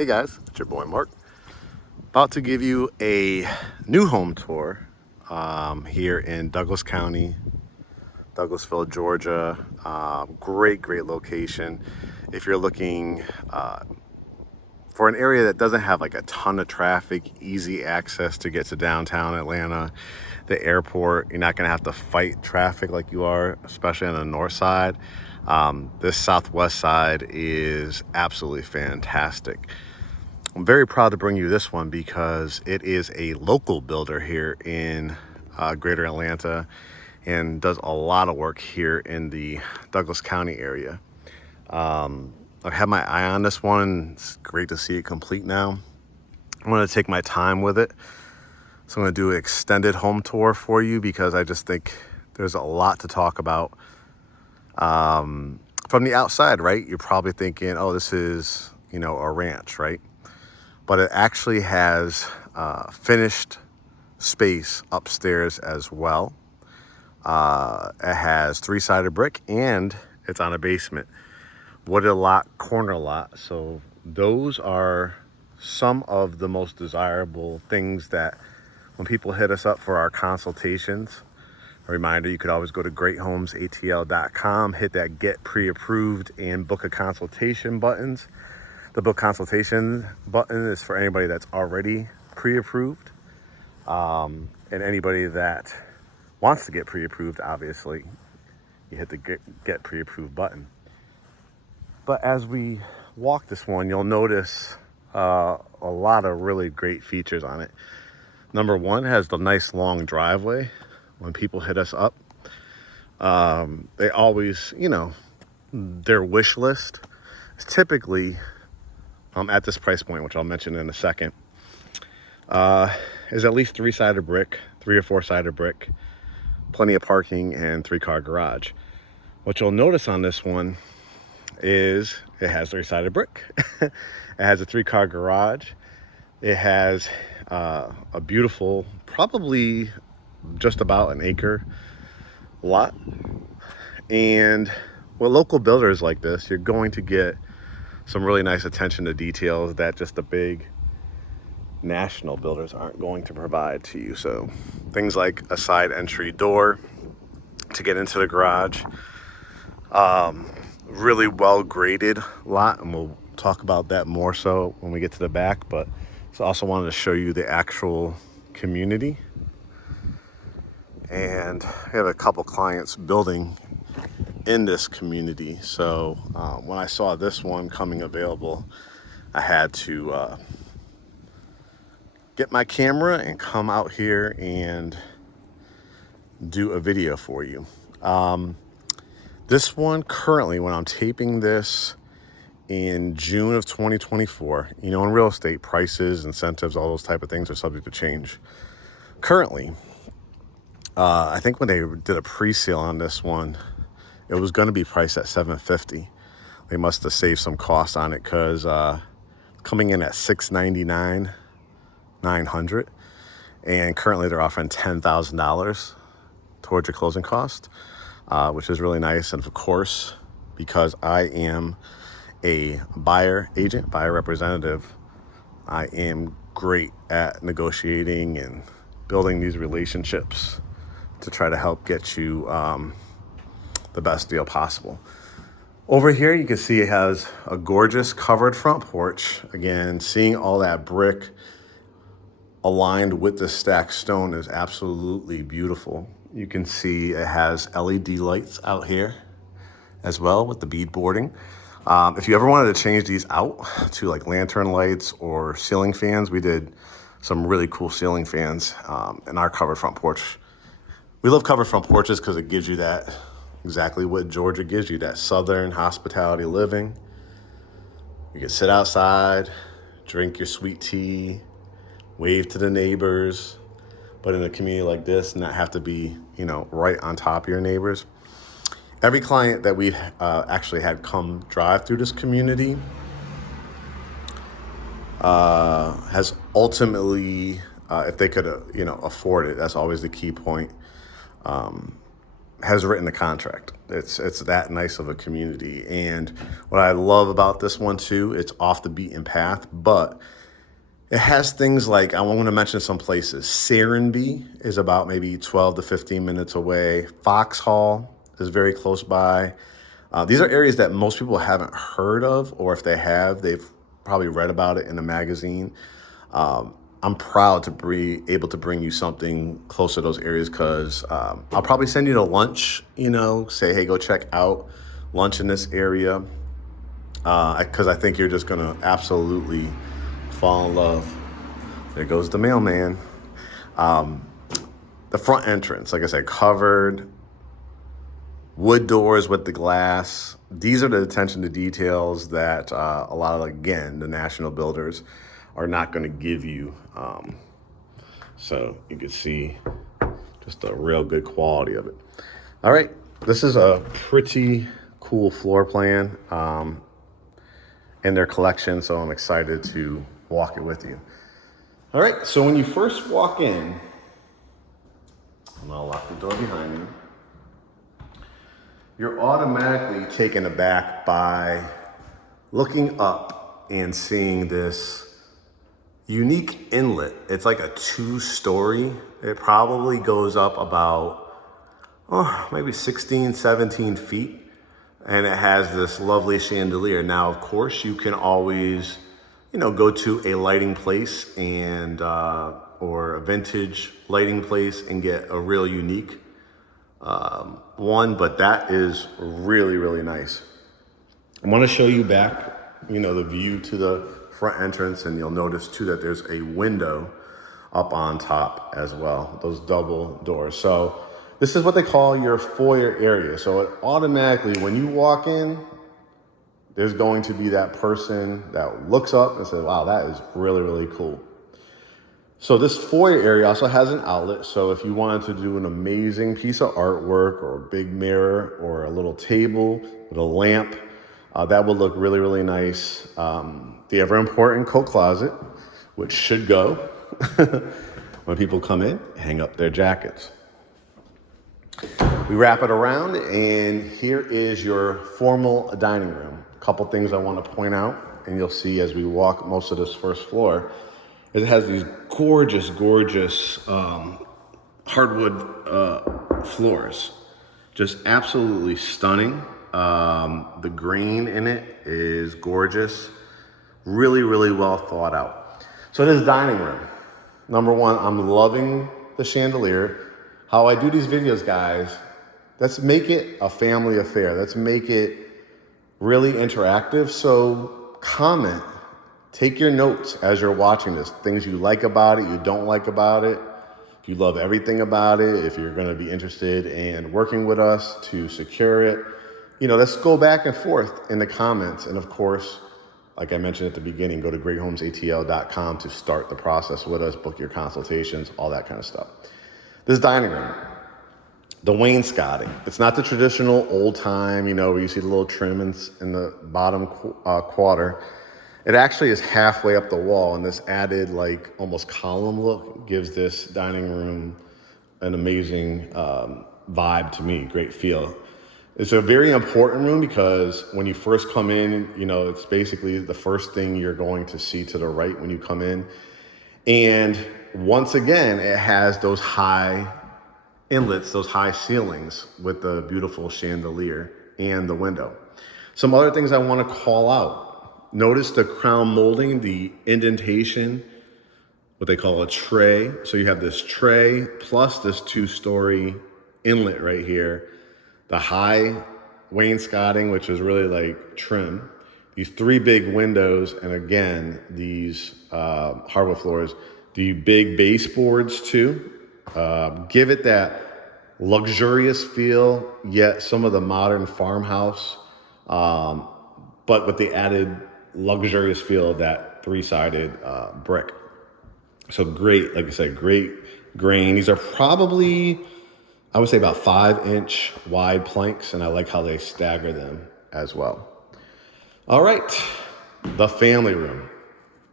Hey guys, it's your boy Mark. About to give you a new home tour here in Douglas County, Douglasville, Georgia. Great location. If you're looking for an area that doesn't have like a ton of traffic, easy access to get to downtown Atlanta, the airport, you're not gonna have to fight traffic like you are, especially on the north side. This southwest side is absolutely fantastic. I'm very proud to bring you this one because it is a local builder here in greater Atlanta and does a lot of work here in the Douglas County area. I've had my eye on this one. It's great to see it complete now. I'm going to take my time with it. So I'm going to do an extended home tour for you because I just think there's a lot to talk about. From the outside, right? You're probably thinking, oh, this is, a ranch, right? But it actually has finished space upstairs as well. It has three-sided brick and it's on a basement. Wooded lot, corner lot. So those are some of the most desirable things that when people hit us up for our consultations. A reminder, you could always go to GreatHomesATL.com, hit that get pre-approved and book a consultation buttons. The book consultation button is for anybody that's already pre-approved, and anybody that wants to get pre-approved, obviously, you hit the get pre-approved button. But as we walk this one, you'll notice a lot of really great features on it. Number one, it has the nice long driveway. When people hit us up, they always, their wish list is typically at this price point, which I'll mention in a second, is at least three-sided brick, 3 or 4-sided brick, plenty of parking, and 3-car garage. What you'll notice on this one is it has 3-sided brick. It has a 3-car garage. It has a beautiful, probably just about an acre lot. And with local builders like this, you're going to get some really nice attention to details that just the big national builders aren't going to provide to you. So things like a side entry door to get into the garage, really well graded lot, and we'll talk about that more so when we get to the back. But I also wanted to show you the actual community, and we have a couple clients building in this community. So when I saw this one coming available, I had to get my camera and come out here and do a video for you. This one currently, when I'm taping this in June of 2024, in real estate, prices, incentives, all those type of things are subject to change. Currently, I think when they did a pre-sale on this one, it was going to be priced at $750. They must have saved some cost on it because coming in at $699, $900, and currently they're offering $10,000 towards your closing cost, which is really nice. And of course, because I am a buyer agent, buyer representative, I am great at negotiating and building these relationships to try to help get you the best deal possible. Over here, you can see it has a gorgeous covered front porch. Again, seeing all that brick aligned with the stacked stone is absolutely beautiful. You can see it has LED lights out here as well with the beadboarding. If you ever wanted to change these out to like lantern lights or ceiling fans, we did some really cool ceiling fans in our covered front porch. We love covered front porches because it gives you that, exactly what Georgia gives you, that southern hospitality living. You can sit outside, drink your sweet tea, wave to the neighbors, but in a community like this, not have to be, right on top of your neighbors. Every client that we've actually had come drive through this community has ultimately, if they could, afford it, that's always the key point, has written the contract. It's that nice of a community. And what I love about this one too, it's off the beaten path, but it has things like, I want to mention some places. Serenby is about maybe 12 to 15 minutes away. Foxhall is very close by. These are areas that most people haven't heard of, or if they have, they've probably read about it in a magazine. I'm proud to be able to bring you something close to those areas because I'll probably send you to lunch, say, hey, go check out lunch in this area because I think you're just going to absolutely fall in love. There goes the mailman. The front entrance, like I said, covered, wood doors with the glass. These are the attention to details that a lot of, again, the national builders are not going to give you. So you can see just a real good quality of it. All right, this is a pretty cool floor plan in their collection, so I'm excited to walk it with you. All right, so when you first walk in, I'm gonna lock the door behind you. You're automatically taken aback by looking up and seeing this unique inlet. It's like a 2-story. It probably goes up about, maybe 16, 17 feet. And it has this lovely chandelier. Now, of course, you can always, go to a lighting place and, or a vintage lighting place and get a real unique one, but that is really, really nice. I want to show you back, the view to the front entrance, and you'll notice too that there's a window up on top as well, those double doors. So this is what they call your foyer area. So it automatically, when you walk in, there's going to be that person that looks up and says, wow, that is really, really cool. So this foyer area also has an outlet. So if you wanted to do an amazing piece of artwork or a big mirror or a little table with a lamp, that would look really, really nice. The ever important coat closet, which should go when people come in, hang up their jackets. We wrap it around, and here is your formal dining room. A couple things I want to point out, and you'll see as we walk most of this first floor, it has these gorgeous, gorgeous hardwood floors. Just absolutely stunning. The green in it is gorgeous. Really, really well thought out. So this dining room. Number one, I'm loving the chandelier. How I do these videos, guys, let's make it a family affair. Let's make it really interactive. So comment, take your notes as you're watching this. Things you like about it, you don't like about it. If you love everything about it, if you're gonna be interested in working with us to secure it, let's go back and forth in the comments. And of course, like I mentioned at the beginning, go to GreatHomesATL.com to start the process with us, book your consultations, all that kind of stuff. This dining room, the wainscoting. It's not the traditional old time, where you see the little trim in the bottom quarter. It actually is halfway up the wall, and this added almost column look gives this dining room an amazing vibe to me, great feel. It's a very important room because when you first come in, it's basically the first thing you're going to see to the right when you come in. And once again, it has those high inlets, those high ceilings with the beautiful chandelier and the window. Some other things I want to call out. Notice the crown molding, the indentation, what they call a tray. So you have this tray plus this 2-story inlet right here. The high wainscoting, which is really trim. These 3 big windows, and again, these hardwood floors. The big baseboards too. Give it that luxurious feel, yet some of the modern farmhouse, but with the added luxurious feel of that 3-sided brick. So great, like I said, great grain. These are probably, I would say, about 5-inch wide planks, and I like how they stagger them as well. All right, the family room.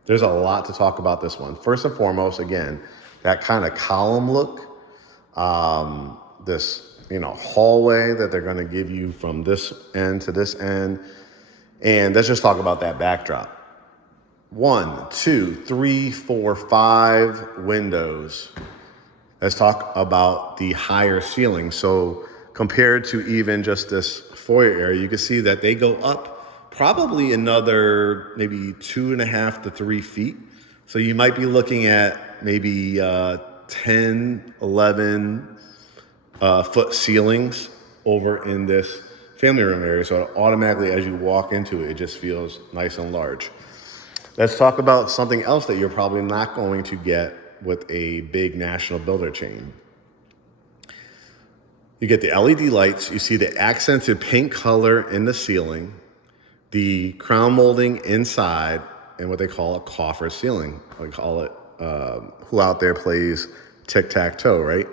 There's a lot to talk about this one. First and foremost, again, that kind of column look, this hallway that they're going to give you from this end to this end. And let's just talk about that backdrop. 1, 2, 3, 4, 5 windows. Let's talk about the higher ceiling. So compared to even just this foyer area, you can see that they go up probably another maybe 2.5 to 3 feet. So you might be looking at maybe 10, 11 foot ceilings over in this family room area. So automatically as you walk into it, it just feels nice and large. Let's talk about something else that you're probably not going to get with a big national builder chain. You get the LED lights, you see the accented pink color in the ceiling, the crown molding inside, and what they call a coffer ceiling. We call it, who out there plays tic-tac-toe, right?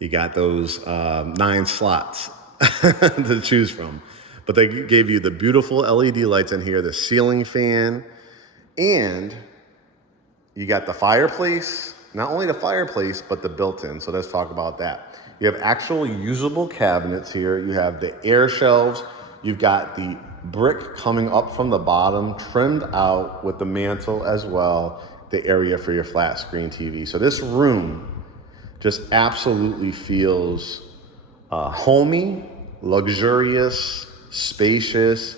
You got those 9 slots to choose from. But they gave you the beautiful LED lights in here, the ceiling fan, and you got the fireplace, not only the fireplace, but the built-in. So let's talk about that. You have actual usable cabinets here. You have the air shelves. You've got the brick coming up from the bottom, trimmed out with the mantle as well, the area for your flat screen TV. So this room just absolutely feels homey, luxurious, spacious,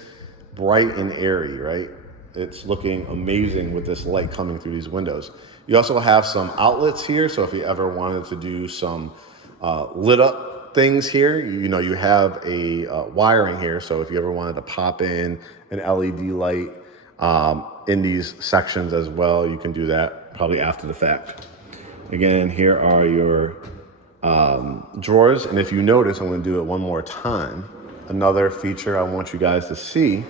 bright and airy, right? It's looking amazing with this light coming through these windows. You also have some outlets here, so if you ever wanted to do some lit up things here, you have a wiring here, so if you ever wanted to pop in an LED light in these sections as well, you can do that probably after the fact. Again, here are your drawers, and if you notice, I'm going to do it one more time. Another feature I want you guys to see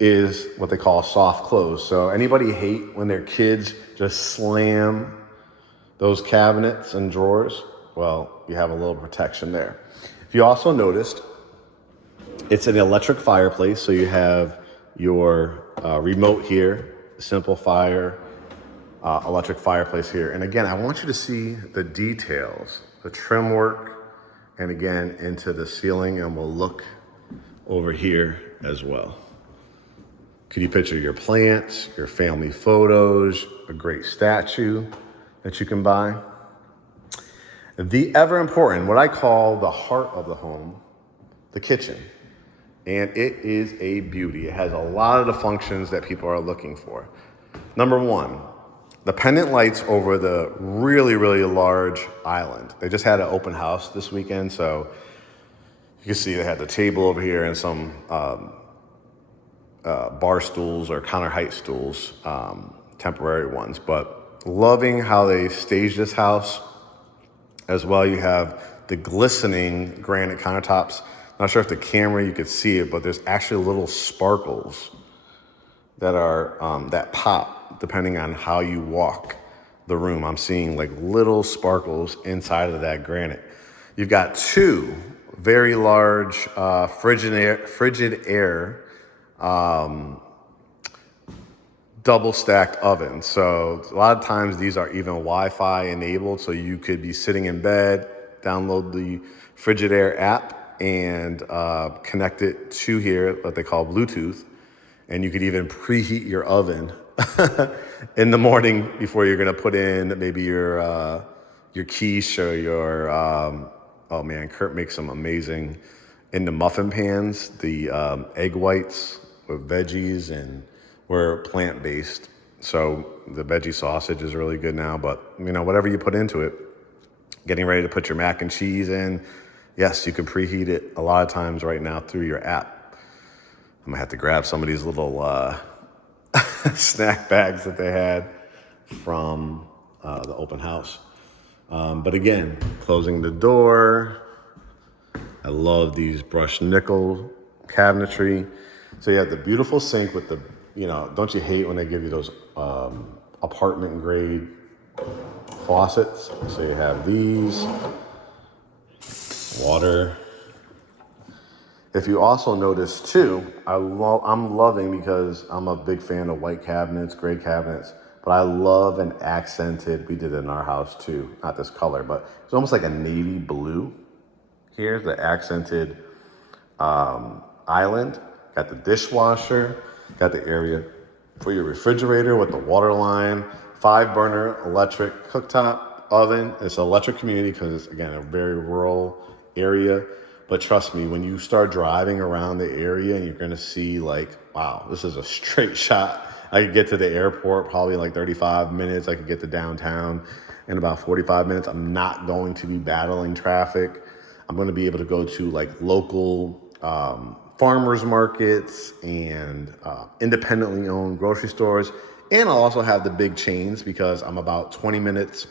is what they call soft close. So anybody hate when their kids just slam those cabinets and drawers? Well, you have a little protection there. If you also noticed, it's an electric fireplace. So you have your remote here, simple fire, electric fireplace here. And again, I want you to see the details, the trim work, and again, into the ceiling, and we'll look over here as well. Could you picture your plants, your family photos, a great statue that you can buy? The ever important, what I call the heart of the home, the kitchen. And it is a beauty. It has a lot of the functions that people are looking for. Number 1, the pendant lights over the really, really large island. They just had an open house this weekend, so you can see they had the table over here and some bar stools or counter height stools, temporary ones, but loving how they staged this house. As well, you have the glistening granite countertops. Not sure if the camera you could see it, but there's actually little sparkles that are that pop depending on how you walk the room. I'm seeing like little sparkles inside of that granite. You've got 2 very large frigid air double stacked ovens. So a lot of times these are even Wi-Fi enabled, so you could be sitting in bed, download the Frigidaire app and connect it to here, what they call Bluetooth, and you could even preheat your oven in the morning before you're gonna put in maybe your quiche or your oh man, Kurt makes some amazing in the muffin pans, the egg whites with veggies, and we're plant-based. So the veggie sausage is really good now, but whatever you put into it, getting ready to put your mac and cheese in, yes, you can preheat it a lot of times right now through your app. I'm gonna have to grab some of these little snack bags that they had from the open house. But again, closing the door. I love these brushed nickel cabinetry. So you have the beautiful sink with the, don't you hate when they give you those apartment grade faucets? So you have these, water. If you also notice too, I'm loving, because I'm a big fan of white cabinets, gray cabinets. but I love an accented, we did it in our house too, not this color, but it's almost like a navy blue. Here's the accented island. Got the dishwasher, got the area for your refrigerator with the water line, 5-burner electric cooktop oven. It's an electric community because it's, again, a very rural area. But trust me, when you start driving around the area and you're gonna see like, wow, this is a straight shot. I could get to the airport probably in like 35 minutes. I could get to downtown in about 45 minutes. I'm not going to be battling traffic. I'm going to be able to go to like local farmers markets and independently owned grocery stores. And I'll also have the big chains because I'm about 20 minutes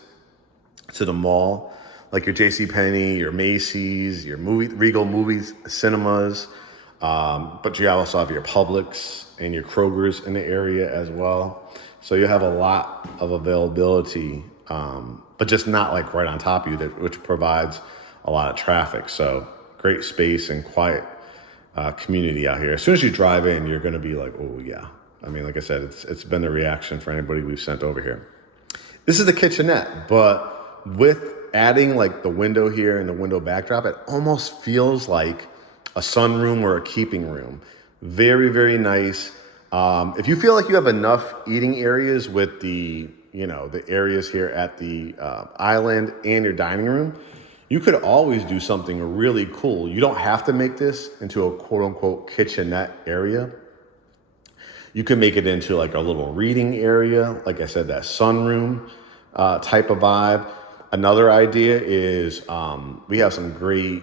to the mall, like your JCPenney, your Macy's, your Regal Movies, cinemas. But you also have your Publix and your Kroger's in the area as well. So you have a lot of availability, but just not like right on top of you, which provides a lot of traffic. So great space and quiet community out here. As soon as you drive in, you're going to be like, oh yeah. I mean, like I said, it's been the reaction for anybody we've sent over here. This is the kitchenette, but with adding like the window here and the window backdrop, it almost feels like a sunroom or a keeping room. Very, very nice. If you feel like you have enough eating areas with the, the areas here at the island and your dining room, you could always do something really cool. You don't have to make this into a quote unquote kitchenette area. You can make it into like a little reading area. Like I said, that sunroom type of vibe. Another idea is we have some great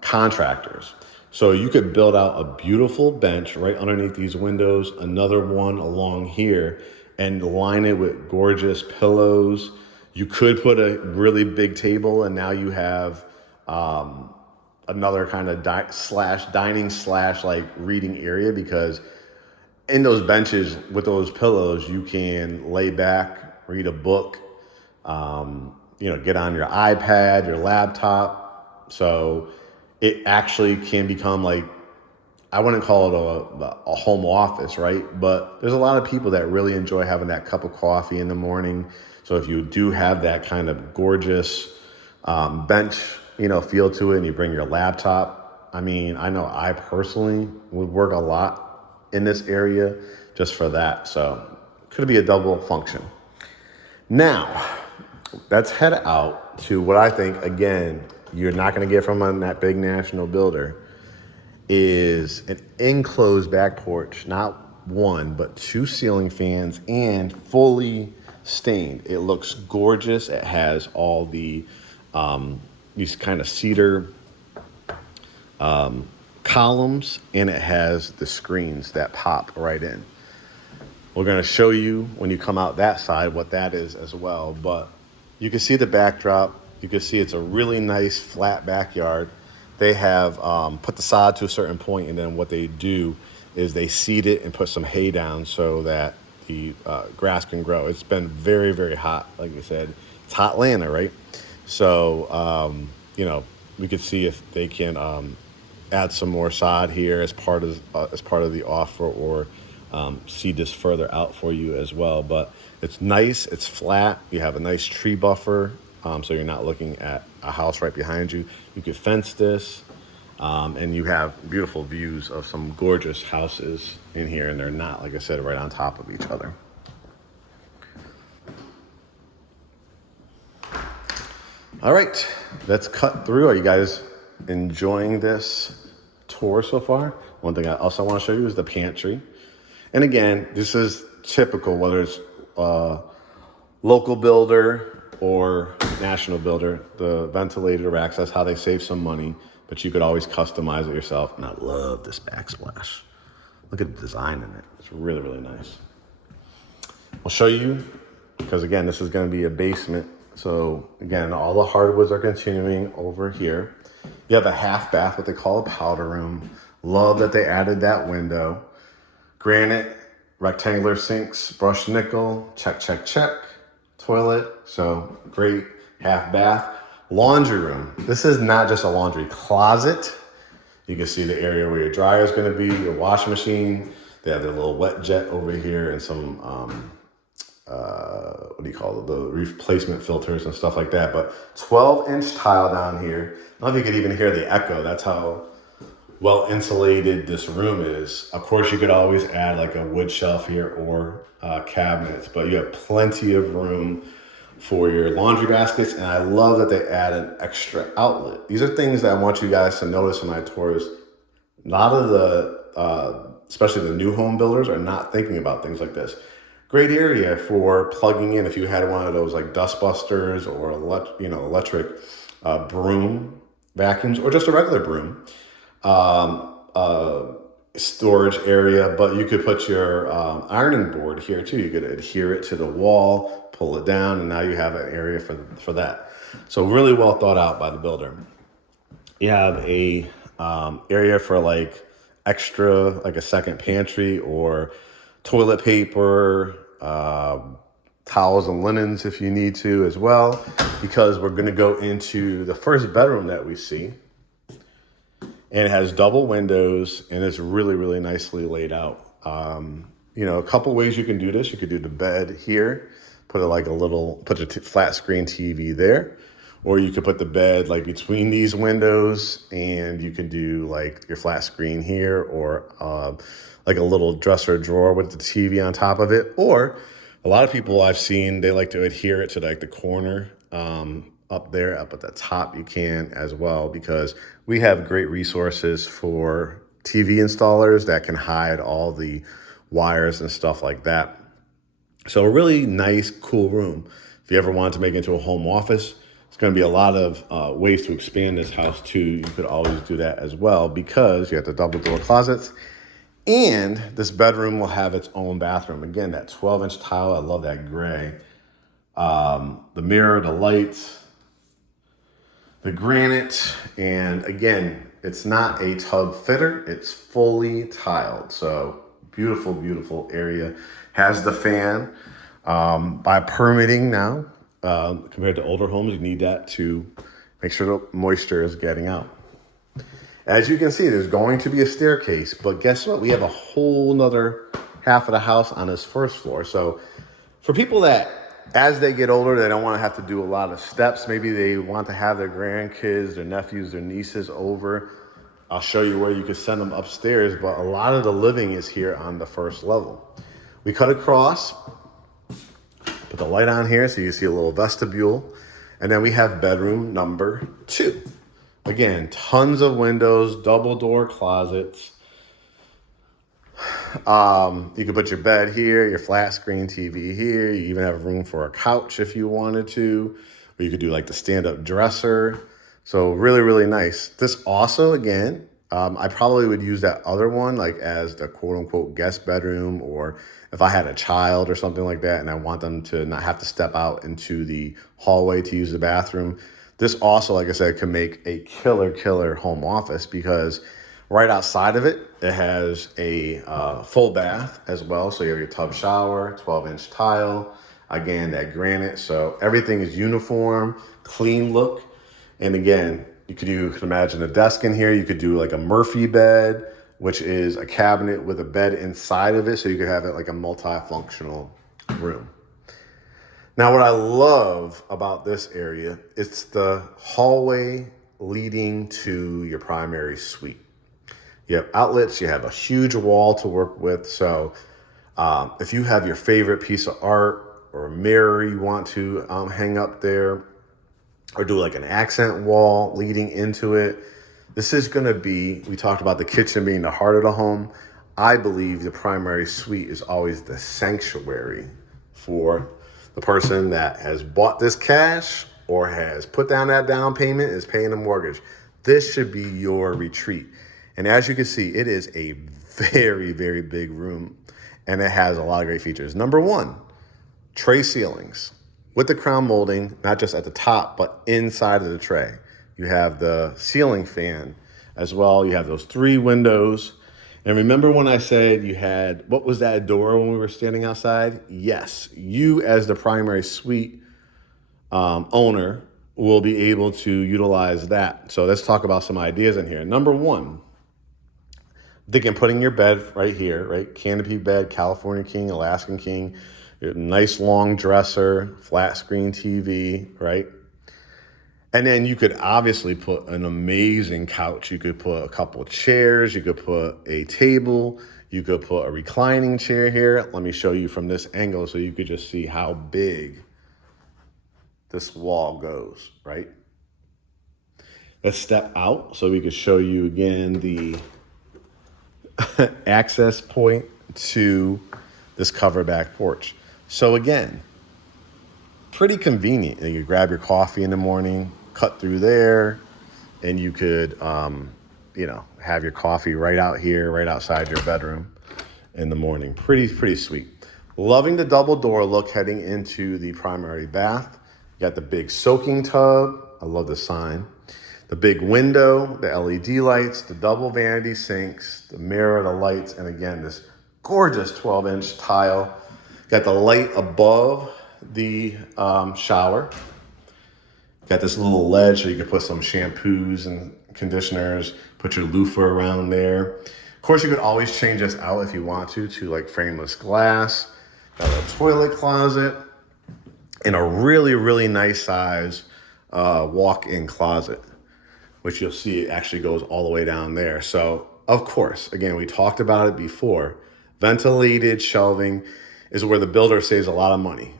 contractors. So you could build out a beautiful bench right underneath these windows, another one along here, and line it with gorgeous pillows. You could put a really big table, and now you have another kind of dining / like reading area, because in those benches with those pillows, you can lay back, read a book, get on your iPad, your laptop. So it actually can become like, I wouldn't call it a home office, right? But there's a lot of people that really enjoy having that cup of coffee in the morning. So if you do have that kind of gorgeous bench, feel to it, and you bring your laptop, I mean, I know I personally would work a lot in this area just for that. So could be a double function. Now, let's head out to what I think, again, you're not going to get from that big national builder, is an enclosed back porch, not one, but 2 ceiling fans, and fully stained. It looks gorgeous. It has all the these kind of cedar columns, and it has the screens that pop right in. We're going to show you when you come out that side what that is as well, but you can see the backdrop. You can see it's a really nice flat backyard. They have put the sod to a certain point, and then what they do is they seed it and put some hay down so that the grass can grow. It's been very, very hot. Like I said, it's hot Atlanta, right? So, we could see if they can add some more sod here as part of the offer, or seed this further out for you as well. But it's nice. It's flat. You have a nice tree buffer. So you're not looking at a house right behind you. You could fence this, and you have beautiful views of some gorgeous houses in here, and they're not, like I said, right on top of each other. All right, let's cut through. Are you guys enjoying this tour so far? One thing I also want to show you is the pantry. And again, this is typical, whether it's local builder or national builder, the ventilated racks, that's how they save some money, but you could always customize it yourself. And I love this backsplash. Look at the design in it. It's really, really nice. I'll show you, because again, this is going to be a basement. So again, all the hardwoods are continuing over here. You have a half bath, what they call a powder room. Love that they added that window. Granite, rectangular sinks, brushed nickel, check, check, check. Toilet, so great half bath. Laundry room. This is not just a laundry closet. You can see the area where your dryer is going to be, your washing machine. They have their little wet jet over here, and some what do you call it, the replacement filters and stuff like that. But 12-inch tile down here. I don't know if you could even hear the echo. That's how well insulated this room is. Of course, you could always add like a wood shelf here or cabinets, but you have plenty of room for your laundry baskets. And I love that they add an extra outlet. These are things that I want you guys to notice in my tours. A lot of the, especially the new home builders, are not thinking about things like this. Great area for plugging in if you had one of those like dust busters or electric broom vacuums, or just a regular broom. Storage area, but you could put your ironing board here too. You could adhere it to the wall, pull it down, and now you have an area for that. So really well thought out by the builder. You have a area for like extra, like a second pantry or toilet paper, towels and linens if you need to as well, because we're going to go into the first bedroom that we see. And it has double windows, and it's really, really nicely laid out. A couple ways you can do this. You could do the bed here, put a flat screen TV there, or you could put the bed like between these windows, and you could do like your flat screen here, or like a little dresser drawer with the TV on top of it. Or a lot of people I've seen, they like to adhere it to like the corner up there, up at the top. You can as well, because we have great resources for TV installers that can hide all the wires and stuff like that. So a really nice, cool room. If you ever wanted to make it into a home office, it's going to be a lot of ways to expand this house too. You could always do that as well, because you have the double door closets, and this bedroom will have its own bathroom. Again, that 12-inch tile, I love that gray. The mirror, the lights, the granite, and again, it's not a tub fitter, it's fully tiled. So beautiful, beautiful area. Has the fan. By permitting now, compared to older homes, you need that to make sure the moisture is getting out. As you can see, there's going to be a staircase, but guess what? We have a whole nother half of the house on this first floor. So for people that, as they get older, they don't want to have to do a lot of steps. Maybe they want to have their grandkids, their nephews, their nieces over. I'll show you where you could send them upstairs, but a lot of the living is here on the first level. We cut across, put the light on here so you see a little vestibule, and then we have bedroom number 2. Again, tons of windows, double door closets. You could put your bed here, your flat screen TV here. You even have room for a couch if you wanted to, or you could do like the stand-up dresser. So really, really nice. This also, again, I probably would use that other one like as the quote-unquote guest bedroom, or if I had a child or something like that and I want them to not have to step out into the hallway to use the bathroom. This also, like I said, can make a killer home office, because right outside of it, it has a full bath as well. So you have your tub shower, 12-inch tile, again, that granite. So everything is uniform, clean look. And again, you could imagine a desk in here. You could do like a Murphy bed, which is a cabinet with a bed inside of it. So you could have it like a multifunctional room. Now, what I love about this area, it's the hallway leading to your primary suite. You have outlets, you have a huge wall to work with. So if you have your favorite piece of art or a mirror you want to hang up there, or do like an accent wall leading into it, this is going to be, we talked about the kitchen being the heart of the home. I believe the primary suite is always the sanctuary for the person that has bought this cash or has put down that down payment, is paying the mortgage. This should be your retreat. And as you can see, it is a very, very big room, and it has a lot of great features. Number 1, tray ceilings with the crown molding, not just at the top, but inside of the tray. You have the ceiling fan as well. You have those 3 windows. And remember when I said you had, what was that door when we were standing outside? Yes, you as the primary suite owner will be able to utilize that. So let's talk about some ideas in here. Number 1, thinking putting your bed right here, right? Canopy bed, California King, Alaskan King. Your nice long dresser, flat screen TV, right? And then you could obviously put an amazing couch. You could put a couple of chairs. You could put a table. You could put a reclining chair here. Let me show you from this angle so you could just see how big this wall goes, right? Let's step out so we could show you again the access point to this cover back porch. So again, pretty convenient. You could grab your coffee in the morning, cut through there, and you could, have your coffee right out here, right outside your bedroom in the morning. Pretty sweet. Loving the double door look heading into the primary bath. You got the big soaking tub. I love the sign. The big window, the LED lights, the double vanity sinks, the mirror, the lights, and again, this gorgeous 12-inch tile. Got the light above the shower. Got this little ledge so you can put some shampoos and conditioners, put your loofah around there. Of course, you could always change this out if you want to like frameless glass. Got a toilet closet and a really nice size walk-in closet, which you'll see it actually goes all the way down there. So, of course, again, we talked about it before. Ventilated shelving is where the builder saves a lot of money.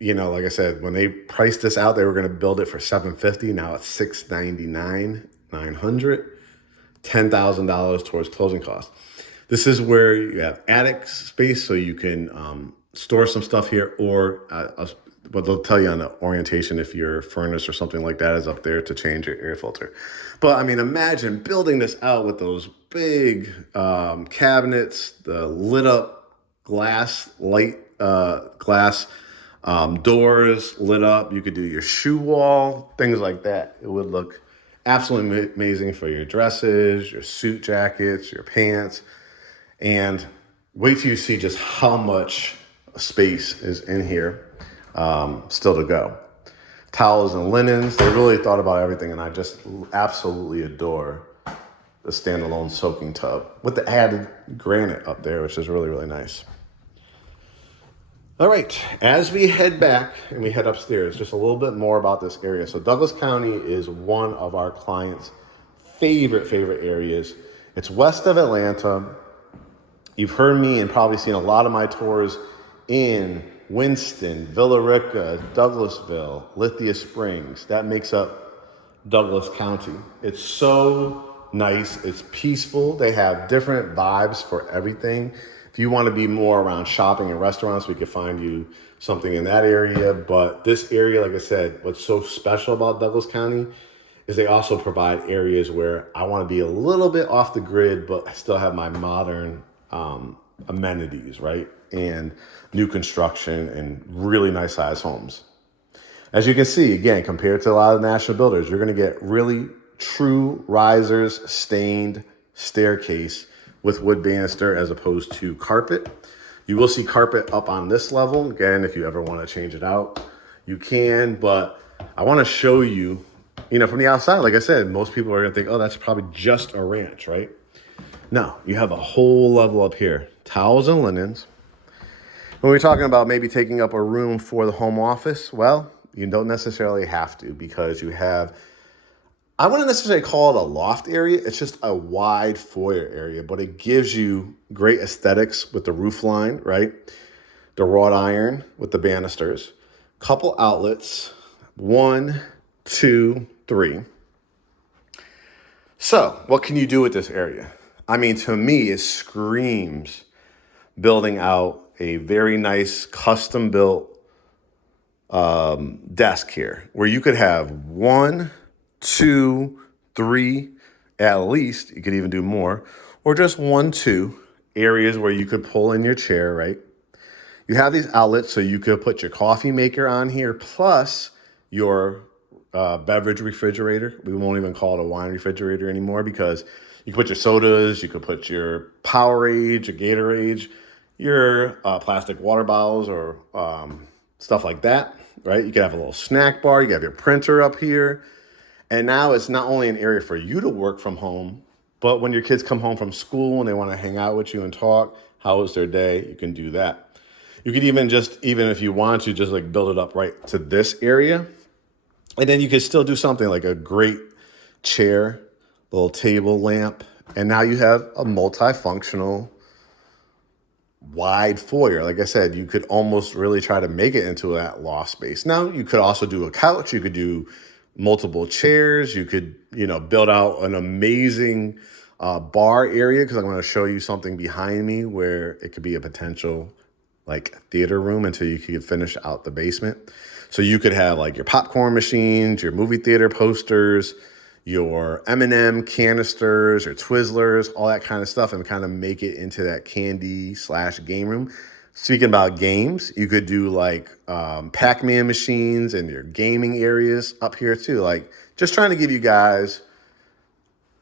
Like I said, when they priced this out, they were going to build it for $750. Now it's $699, $900, $10,000 towards closing costs. This is where you have attic space, so you can store some stuff here, or but they'll tell you on the orientation if your furnace or something like that is up there to change your air filter. But I mean, imagine building this out with those big cabinets, the lit up glass doors lit up. You could do your shoe wall, things like that. It would look absolutely amazing for your dresses, your suit jackets, your pants. And wait till you see just how much space is in here still to go. Towels and linens, they really thought about everything, and I just absolutely adore the standalone soaking tub with the added granite up there, which is really nice. All right, as we head back and we head upstairs, just a little bit more about this area. So Douglas County is one of our clients' favorite areas. It's west of Atlanta. You've heard me and probably seen a lot of my tours in Winston, Villa Rica, Douglasville, Lithia Springs. That makes up Douglas County. It's so nice. It's peaceful. They have different vibes for everything. If you want to be more around shopping and restaurants, we could find you something in that area. But this area, like I said, what's so special about Douglas County is they also provide areas where I want to be a little bit off the grid, but I still have my modern amenities, right? And new construction and really nice size homes. As you can see, again, compared to a lot of national builders, you're going to get really true risers, stained staircase with wood banister as opposed to carpet. You will see carpet up on this level. Again, if you ever want to change it out, you can, but I want to show you, from the outside, like I said, most people are going to think, oh, that's probably just a ranch, right? No, you have a whole level up here. Towels and linens. When we're talking about maybe taking up a room for the home office, well, you don't necessarily have to, because you have, I wouldn't necessarily call it a loft area. It's just a wide foyer area, but it gives you great aesthetics with the roof line, right? The wrought iron with the banisters, couple outlets, 1, 2, 3. So what can you do with this area? I mean, to me, it screams building out a very nice custom built desk here, where you could have 1, 2, 3, at least. You could even do more, or just 1, 2 areas where you could pull in your chair, right? You have these outlets, so you could put your coffee maker on here, plus your beverage refrigerator. We won't even call it a wine refrigerator anymore, because you can put your sodas, you could put your Powerade, your Gatorade, your plastic water bottles, or stuff like that, right? You could have a little snack bar. You can have your printer up here. And now it's not only an area for you to work from home, but when your kids come home from school and they want to hang out with you and talk, how was their day, you can do that. You could even even if you want to, just like build it up right to this area. And then you could still do something like a great chair, little table lamp. And now you have a multifunctional wide foyer. Like I said, you could almost really try to make it into that loft space. Now, you could also do a couch. You could do multiple chairs. You could, build out an amazing bar area, because I'm going to show you something behind me where it could be a potential like theater room until you could finish out the basement. So you could have like your popcorn machines, your movie theater posters, your M&M canisters or Twizzlers, all that kind of stuff, and kind of make it into that candy/game room. Speaking about games, you could do like Pac-Man machines and your gaming areas up here too. Like, just trying to give you guys,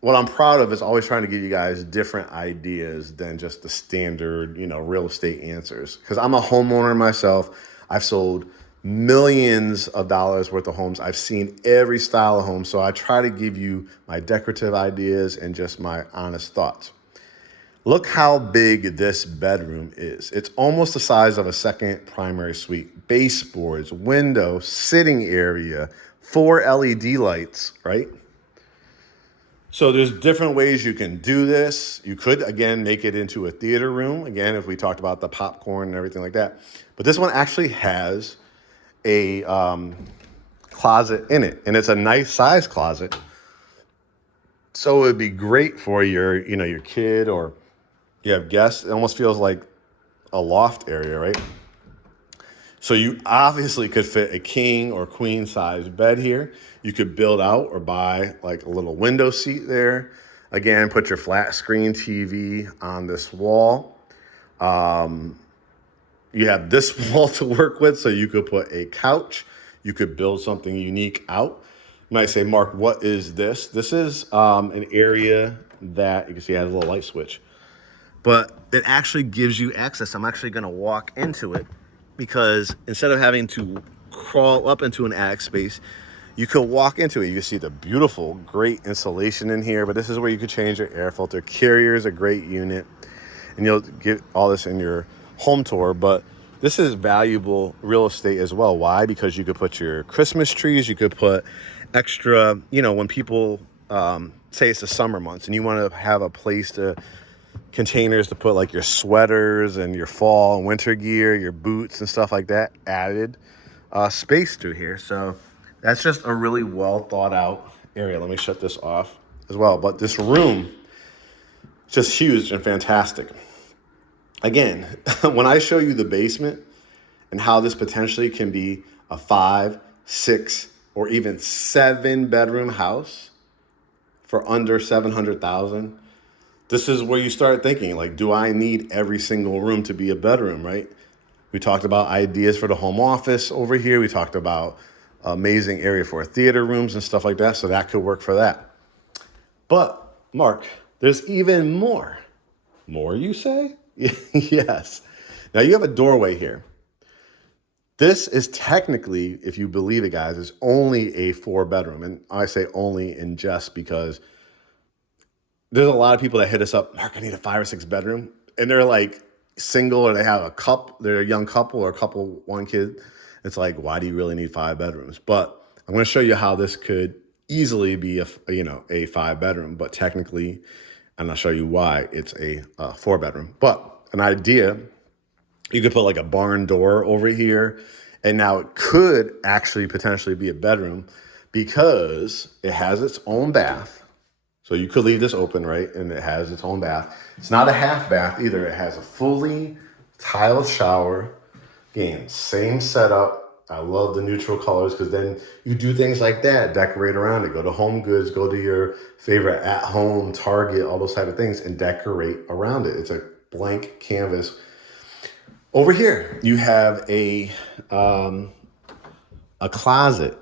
what I'm proud of is always trying to give you guys different ideas than just the standard, real estate answers. Because I'm a homeowner myself. I've sold millions of dollars worth of homes. I've seen every style of home. So I try to give you my decorative ideas and just my honest thoughts. Look how big this bedroom is. It's almost the size of a second primary suite. Baseboards, window, sitting area, 4 LED lights, right? So there's different ways you can do this. You could, again, make it into a theater room. Again, if we talked about the popcorn and everything like that. But this one actually has a closet in it, and it's a nice size closet. So it would be great for your kid, or you have guests. It almost feels like a loft area, right? So you obviously could fit a king or queen size bed here. You could build out or buy like a little window seat there. Again, put your flat screen TV on this wall. You have this wall to work with, so you could put a couch. You could build something unique out. You might say, Mark, what is this? This is an area that you can see has a little light switch, but it actually gives you access. I'm actually going to walk into it, because instead of having to crawl up into an attic space, you could walk into it. You can see the beautiful, great insulation in here, but this is where you could change your air filter. Carrier is a great unit, and you'll get all this in your home tour, but this is valuable real estate as well. Why? Because you could put your Christmas trees, you could put extra, when people say it's the summer months and you want to have a place to, containers to put like your sweaters and your fall and winter gear, your boots and stuff like that, added space through here. So that's just a really well thought out area. Let me shut this off as well. But this room is just huge and fantastic. Again, when I show you the basement and how this potentially can be a 5, 6, or even 7 bedroom house for under $700,000, this is where you start thinking, like, do I need every single room to be a bedroom, right? We talked about ideas for the home office over here. We talked about amazing area for theater rooms and stuff like that. So that could work for that. But Mark, there's even more. More, you say? Yes. Now you have a doorway here. This is technically, if you believe it, guys, is only a 4 bedroom. And I say only in jest because there's a lot of people that hit us up, Mark, I need a 5 or 6 bedroom. And they're like single, or they have a couple, they're a young couple or a couple, one kid. It's like, why do you really need 5 bedrooms? But I'm going to show you how this could easily be a 5 bedroom, but technically, and I'll show you why it's a 4 bedroom. But an idea, you could put like a barn door over here, and now it could actually potentially be a bedroom because it has its own bath. So you could leave this open, right? And it has its own bath. It's not a half bath either. It has a fully tiled shower. Again, same setup. I love the neutral colors, because then you do things like that, decorate around it. Go to Home Goods, go to your favorite at-home, Target, all those type of things, and decorate around it. It's a blank canvas. Over here, you have a closet.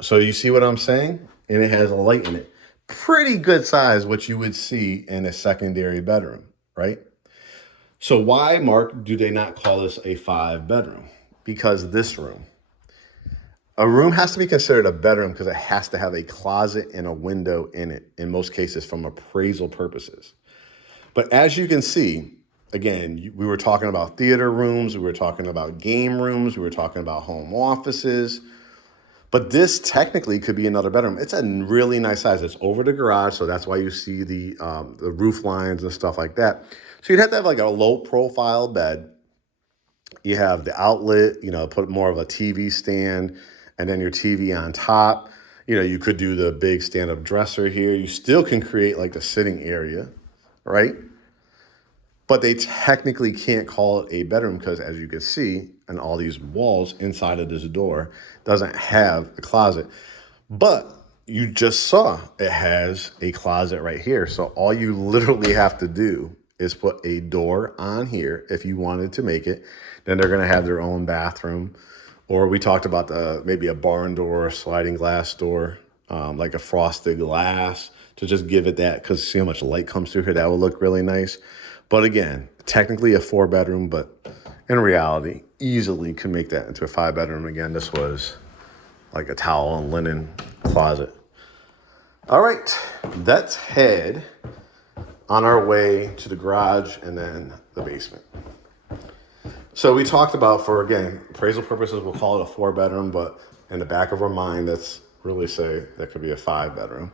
So you see what I'm saying? And it has a light in it. Pretty good size, what you would see in a secondary bedroom, right? So why, Mark, do they not call this a 5 bedroom? Because this room. A room has to be considered a bedroom because it has to have a closet and a window in it, in most cases from appraisal purposes. But as you can see, Again, we were talking about theater rooms, we were talking about game rooms, we were talking about home offices. But this technically could be another bedroom. It's a really nice size. It's over the garage, so that's why you see the roof lines and stuff like that. So you'd have to have like a low profile bed. You have the outlet, put more of a TV stand, and then your TV on top. You could do the big stand-up dresser here. You still can create like the sitting area, right? But they technically can't call it a bedroom because, as you can see, and all these walls inside of this door doesn't have a closet. But you just saw it has a closet right here. So all you literally have to do is put a door on here if you wanted to make it. Then they're going to have their own bathroom. Or we talked about maybe a barn door, a sliding glass door, like a frosted glass to just give it that, because see how much light comes through here? That would look really nice. But again, technically a 4-bedroom, but in reality, easily can make that into a 5-bedroom. Again, this was like a towel and linen closet. All right, let's head on our way to the garage and then the basement. So we talked about, for again, appraisal purposes, we'll call it a 4-bedroom, but in the back of our mind, that's really say that could be a 5-bedroom.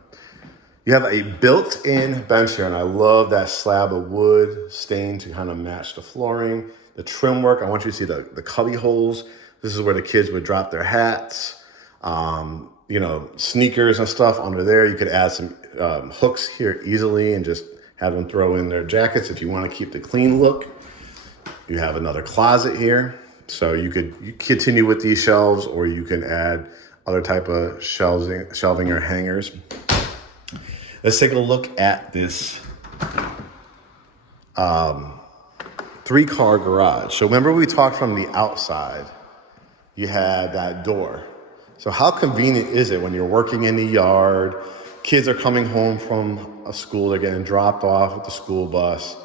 You have a built-in bench here, and I love that slab of wood stain to kind of match the flooring. The trim work, I want you to see the cubby holes. This is where the kids would drop their hats, sneakers and stuff under there. You could add some hooks here easily and just have them throw in their jackets if you want to keep the clean look. You have another closet here. So you continue with these shelves, or you can add other type of shelving or hangers. Let's take a look at this 3-car garage. So remember we talked from the outside, you had that door. So how convenient is it when you're working in the yard, kids are coming home from a school, they're getting dropped off with the school bus.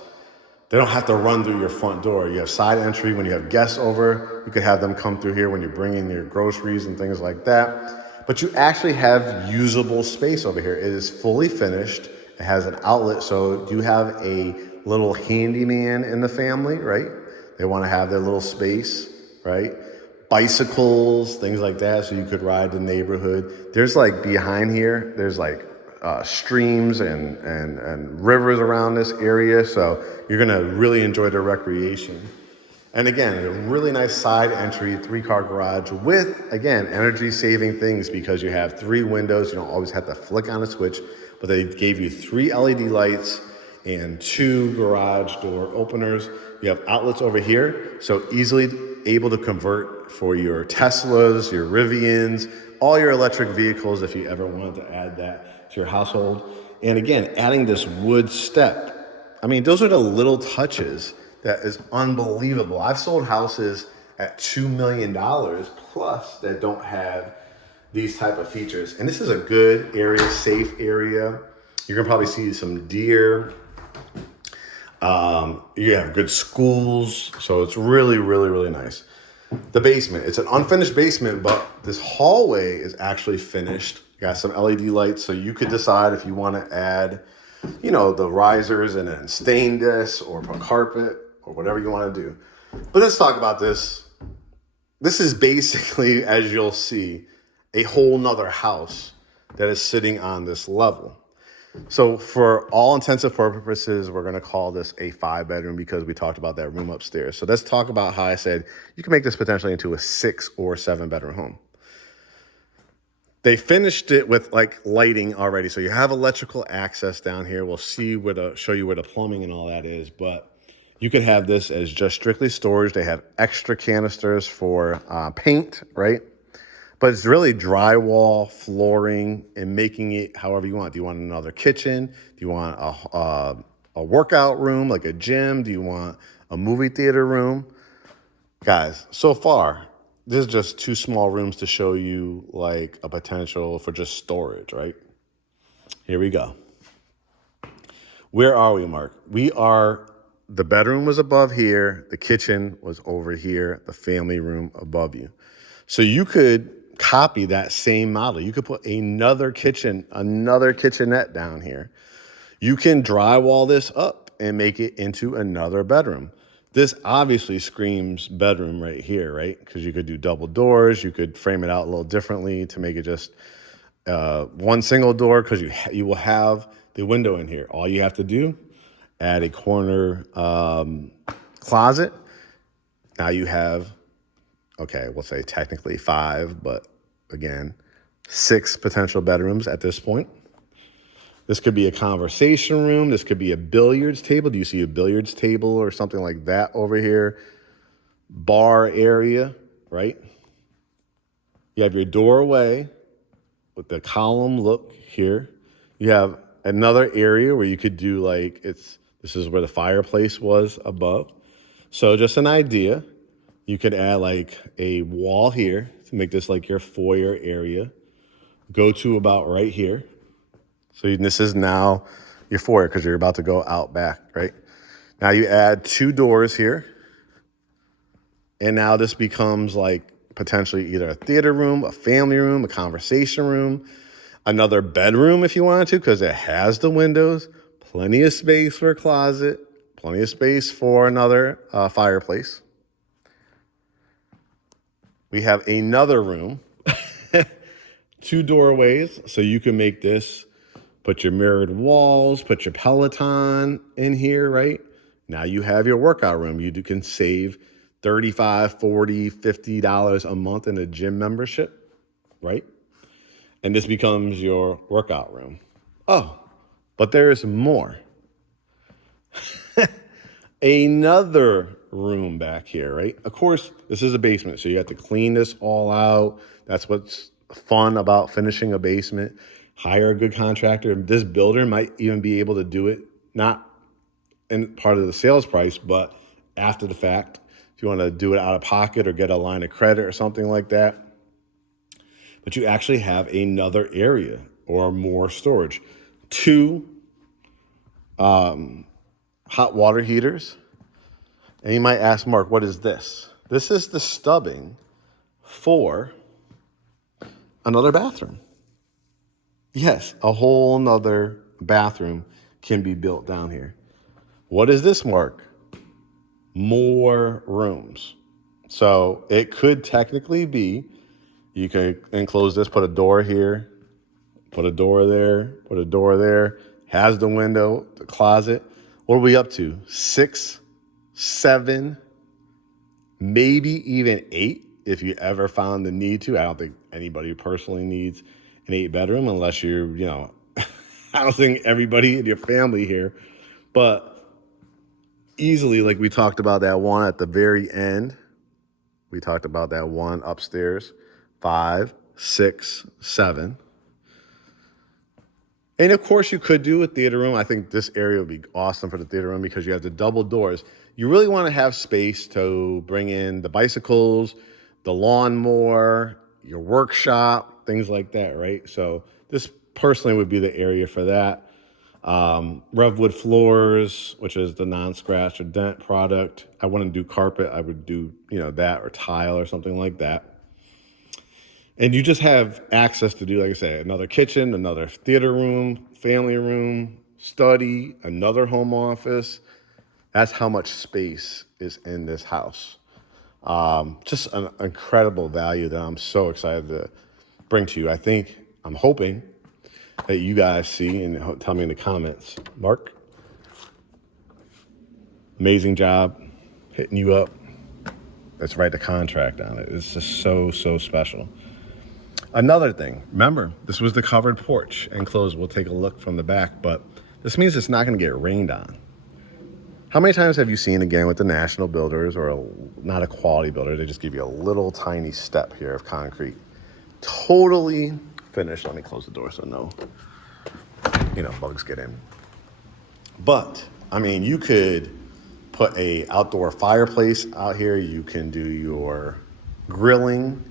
They don't have to run through your front door. You have side entry when you have guests over. You could have them come through here when you bring in your groceries and things like that. But you actually have usable space over here. It is fully finished. It has an outlet. So you have a little handyman in the family, right? They want to have their little space, right? Bicycles, things like that. So you could ride the neighborhood. There's like behind here, there's like streams and rivers around this area. So you're going to really enjoy the recreation. And again, a really nice side entry, 3-car garage with, again, energy saving things because you have 3 windows. You don't always have to flick on a switch, but they gave you 3 LED lights and 2 garage door openers. You have outlets over here, so easily able to convert for your Teslas, your Rivians, all your electric vehicles if you ever wanted to add that to your household. And again, adding this wood step. I mean, those are the little touches that is unbelievable. I've sold houses at $2 million plus that don't have these type of features. And this is a good area, safe area. You're gonna probably see some deer. You have good schools. So it's really, really, really nice. The basement, it's an unfinished basement, but this hallway is actually finished. Got some LED lights, so you could decide if you wanna add, the risers and then stain this or put carpet or whatever you want to do. But let's talk about this. This is basically, as you'll see, a whole nother house that is sitting on this level. So for all intensive purposes, we're going to call this a 5-bedroom because we talked about that room upstairs. So let's talk about how I said you can make this potentially into a 6 or 7-bedroom home. They finished it with like lighting already. So you have electrical access down here. We'll show you where the plumbing and all that is, but you could have this as just strictly storage. They have extra canisters for paint, right? But it's really drywall, flooring, and making it however you want. Do you want another kitchen? Do you want a workout room, like a gym? Do you want a movie theater room? Guys, so far, this is just 2 small rooms to show you like a potential for just storage, right? Here we go. Where are we, Mark? The bedroom was above here. The kitchen was over here. The family room above you. So you could copy that same model. You could put another kitchenette down here. You can drywall this up and make it into another bedroom. This obviously screams bedroom right here, right? Because you could do double doors. You could frame it out a little differently to make it just one single door, because you will have the window in here. All you have to do, add a corner closet. Now you have, okay, we'll say technically 5, but again, 6 potential bedrooms at this point. This could be a conversation room. This could be a billiards table. Do you see a billiards table or something like that over here? Bar area, right? You have your doorway with the column look here. You have another area where you could do like, this is where the fireplace was above. So just an idea, you could add like a wall here to make this like your foyer area. Go to about right here. So this is now your foyer because you're about to go out back, right? Now you add 2 doors here. And now this becomes like potentially either a theater room, a family room, a conversation room, another bedroom if you wanted to, because it has the windows, plenty of space for a closet, plenty of space for another fireplace. We have another room, 2 doorways, so you can make this, put your mirrored walls, put your Peloton in here, right? Now you have your workout room. You can save $35, $40, $50 a month in a gym membership, right? And this becomes your workout room. Oh, but there is more. Another room back here, right? Of course, this is a basement, so you have to clean this all out. That's what's fun about finishing a basement. Hire a good contractor. This builder might even be able to do it, not in part of the sales price, but after the fact, if you want to do it out of pocket or get a line of credit or something like that. But you actually have another area or more storage. 2 hot water heaters. And you might ask, Mark, what is this? This is the stubbing for another bathroom. Yes, a whole nother bathroom can be built down here. What is this, Mark? More rooms. So it could technically be, you can enclose this, put a door here, put a door there, put a door there, has the window, the closet. What are we up to? 6, 7, maybe even 8 if you ever found the need to. I don't think anybody personally needs an 8-bedroom unless you're, housing everybody in your family here. But easily, like we talked about that one at the very end, we talked about that one upstairs, 5, 6, 7. And of course, you could do a theater room. I think this area would be awesome for the theater room because you have the double doors. You really want to have space to bring in the bicycles, the lawnmower, your workshop, things like that, right? So this personally would be the area for that. Revwood floors, which is the non-scratch or dent product. I wouldn't do carpet. I would do, that or tile or something like that. And you just have access to do, like I said, another kitchen, another theater room, family room, study, another home office. That's how much space is in this house. Just an incredible value that I'm so excited to bring to you. I'm hoping that you guys see and tell me in the comments. Mark, amazing job, hitting you up. Let's write the contract on it. It's just so, so special. Another thing, remember, this was the covered porch enclosed. We'll take a look from the back, but this means it's not going to get rained on. How many times have you seen, again, with the national builders or not a quality builder, they just give you a little tiny step here of concrete. Totally finished. Let me close the door so no, bugs get in. But, you could put a outdoor fireplace out here. You can do your grilling.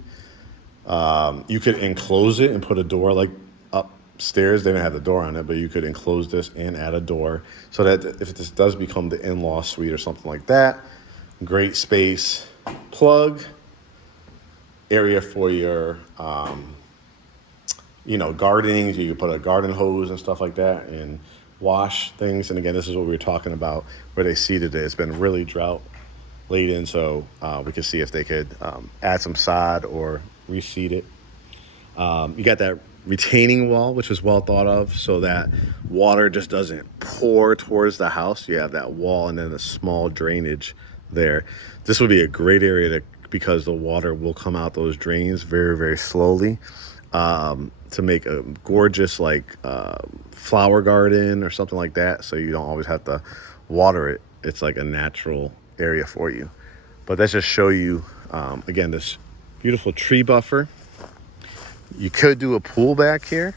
You could enclose it and put a door like upstairs. They don't have the door on it, but you could enclose this and add a door so that if this does become the in-law suite or something like that, great space, plug area for your, gardening. You could put a garden hose and stuff like that and wash things. And again, this is what we were talking about where they seeded it. It's been really drought laden, so we could see if they could add some sod or reseed it. You got that retaining wall, which is well thought of, so that water just doesn't pour towards the house. You have that wall and then a small drainage there. This would be a great area because the water will come out those drains very, very slowly, to make a gorgeous flower garden or something like that. So you don't always have to water it. It's like a natural area for you. But let's just show you, again, this beautiful tree buffer. You could do a pool back here.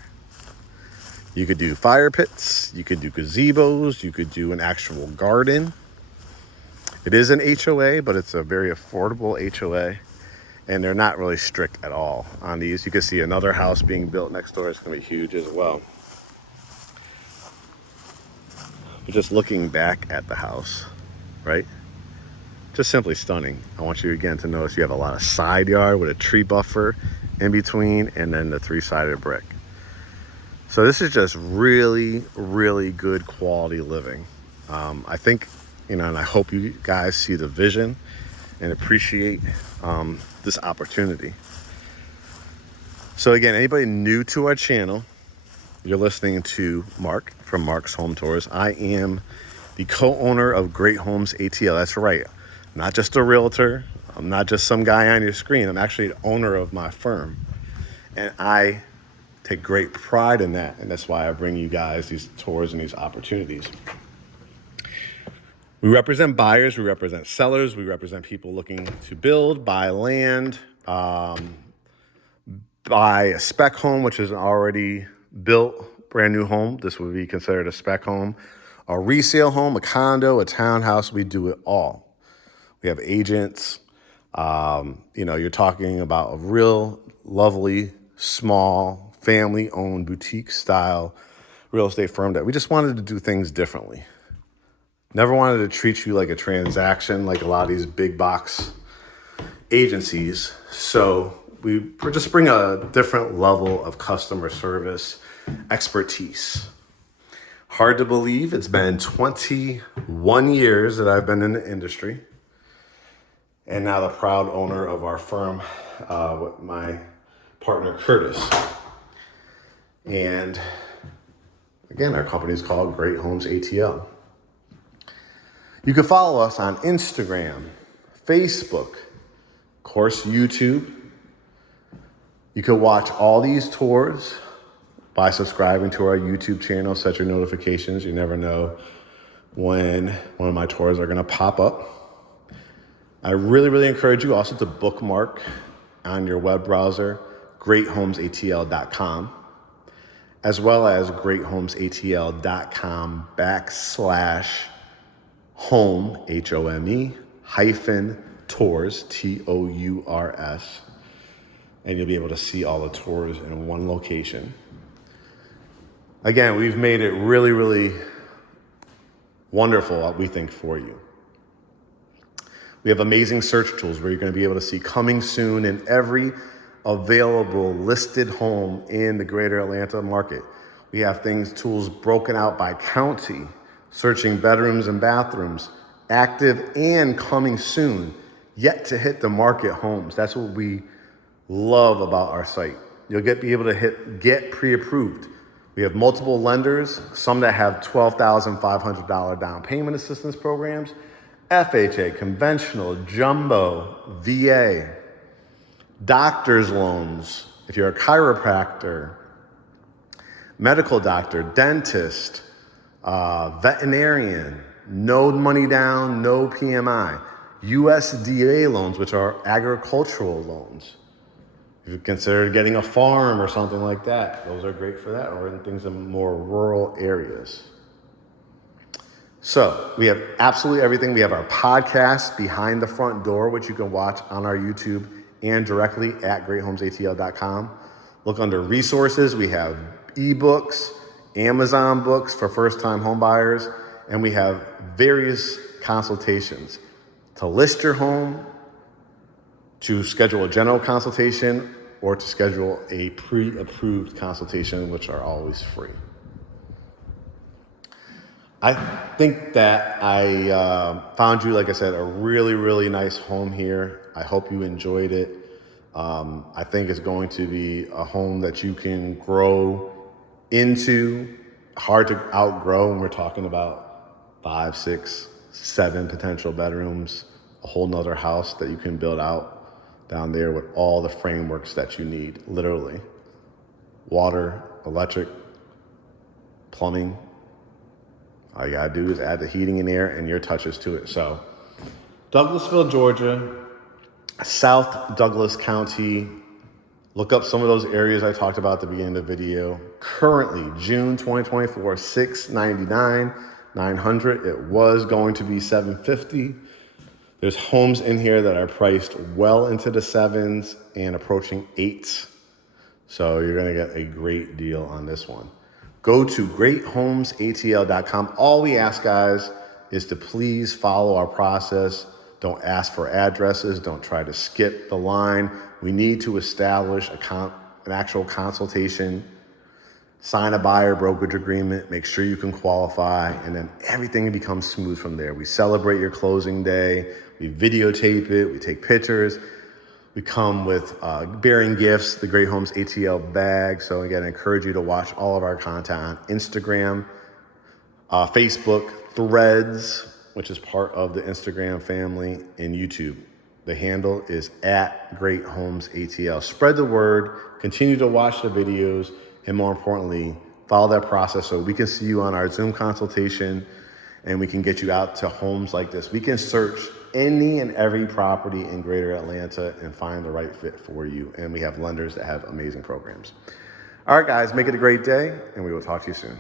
You could do fire pits. You could do gazebos. You could do an actual garden. It is an HOA, but it's a very affordable HOA. And they're not really strict at all on these. You can see another house being built next door. It's going to be huge as well. But just looking back at the house, right? Just simply stunning. I want you again to notice you have a lot of side yard with a tree buffer in between, and then the three-sided brick. So this is just really, really good quality living. I think, and I hope you guys see the vision and appreciate this opportunity. So again, anybody new to our channel, you're listening to Mark from Mark's Home Tours. I am the co-owner of GreatHomesATL. That's right. I'm not just a realtor. I'm not just some guy on your screen. I'm actually the owner of my firm. And I take great pride in that. And that's why I bring you guys these tours and these opportunities. We represent buyers. We represent sellers. We represent people looking to build, buy land, buy a spec home, which is an already built, brand new home. This would be considered a spec home. A resale home, a condo, a townhouse. We do it all. We have agents. You're talking about a real lovely, small, family-owned, boutique-style real estate firm that we just wanted to do things differently. Never wanted to treat you like a transaction like a lot of these big box agencies. So we just bring a different level of customer service expertise. Hard to believe, it's been 21 years that I've been in the industry. And now the proud owner of our firm with my partner, Curtis. And again, our company is called GreatHomesATL. You can follow us on Instagram, Facebook, of course, YouTube. You can watch all these tours by subscribing to our YouTube channel. Set your notifications. You never know when one of my tours are going to pop up. I really, really encourage you also to bookmark on your web browser, GreatHomesATL.com, as well as GreatHomesATL.com/home, HOME, -tours, TOURS. And you'll be able to see all the tours in one location. Again, we've made it really, really wonderful, we think, for you. We have amazing search tools where you're going to be able to see coming soon in every available listed home in the greater Atlanta market. We have tools broken out by county, searching bedrooms and bathrooms, active and coming soon, yet to hit the market homes. That's what we love about our site. You'll be able to get pre-approved. We have multiple lenders, some that have $12,500 down payment assistance programs, FHA, conventional, jumbo, VA, doctor's loans, if you're a chiropractor, medical doctor, dentist, veterinarian, no money down, no PMI, USDA loans, which are agricultural loans. If you consider getting a farm or something like that, those are great for that, or in things in more rural areas. So we have absolutely everything. We have our podcast, Behind the Front Door, which you can watch on our YouTube and directly at GreatHomesATL.com. Look under resources. We have ebooks, Amazon books for first-time home buyers, and we have various consultations to list your home, to schedule a general consultation, or to schedule a pre-approved consultation, which are always free. I think that I found you, like I said, a really, really nice home here. I hope you enjoyed it. I think it's going to be a home that you can grow into, hard to outgrow when we're talking about 5, 6, 7 potential bedrooms, a whole nother house that you can build out down there with all the frameworks that you need, literally. Water, electric, plumbing. All you gotta do is add the heating and air and your touches to it. So, Douglasville, Georgia, South Douglas County. Look up some of those areas I talked about at the beginning of the video. Currently, June 2024, $699, $900. It was going to be $750. There's homes in here that are priced well into the 7s and approaching 8s. So you're gonna get a great deal on this one. Go to GreatHomesATL.com. All we ask, guys, is to please follow our process. Don't ask for addresses. Don't try to skip the line. We need to establish an actual consultation, sign a buyer brokerage agreement, make sure you can qualify, and then everything becomes smooth from there. We celebrate your closing day. We videotape it. We take pictures. We come with bearing gifts, the Great Homes ATL bag. So again, I encourage you to watch all of our content on Instagram, Facebook, Threads, which is part of the Instagram family, and YouTube. The handle is at GreatHomesATL. Spread the word, continue to watch the videos, and more importantly, follow that process so we can see you on our Zoom consultation and we can get you out to homes like this. We can search any and every property in greater Atlanta and find the right fit for you. And we have lenders that have amazing programs. All right, guys, make it a great day, and we will talk to you soon.